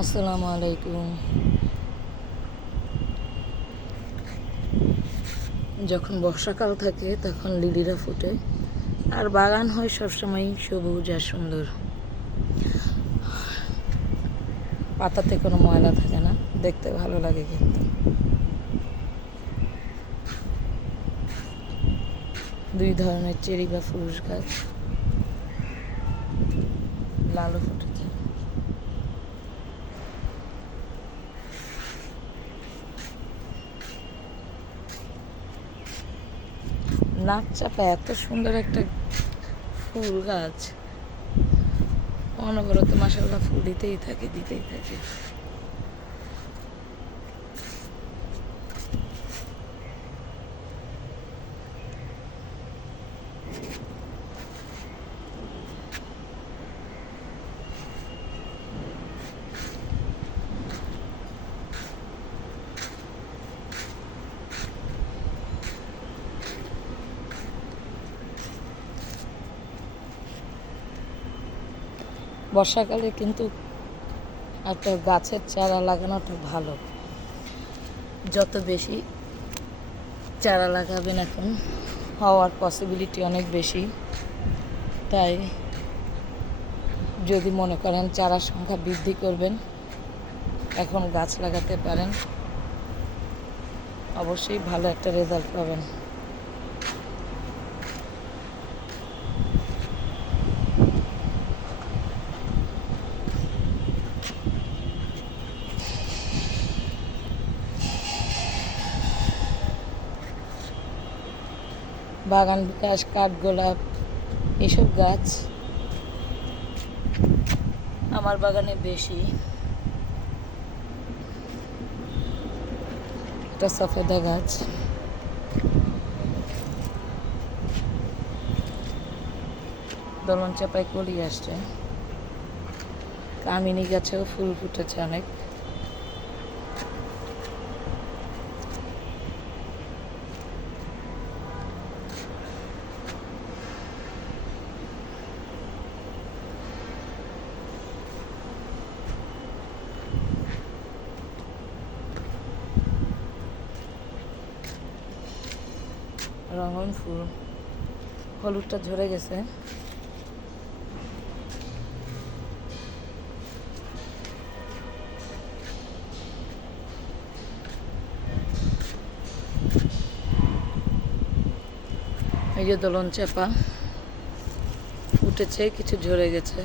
আসসালামু আলাইকুম। যখন বর্ষাকাল থাকে তখন লিলিরা ফোটে, আর বাগান হয় সবসময় সবুজ আর সুন্দর। পাতাতে কোনো ময়লা থাকে না, দেখতে ভালো লাগে কিন্তু। দুই ধরনের চেরি বা ফুরুষ গাছ, লালও ফুটেছে। নাক চাপা এত সুন্দর একটা ফুল গাছ, অনবরত মাশাআল্লাহ ফুল দিতেই থাকে। বর্ষাকালে কিন্তু একটা গাছের চারা লাগানোটা ভালো। যত বেশি চারা লাগাবেন এখন হওয়ার পসিবিলিটি অনেক বেশি। তাই যদি মনে করেন চারার সংখ্যা বৃদ্ধি করবেন, এখন গাছ লাগাতে পারেন, অবশ্যই ভালো একটা রেজাল্ট পাবেন। বাগান বিকাশ, কাঠগোলাপ, এসব গাছ আমার বাগানে বেশি। এটা সফেদা গাছ, দলন চাপায় কলি আসছে। কামিনী গাছেও ফুল ফুটেছে অনেক। রঙিন ফুল, হলুদটা ঝরে গেছে। এই যে দোলন চাপা ফুটেছে, কিছু ঝরে গেছে।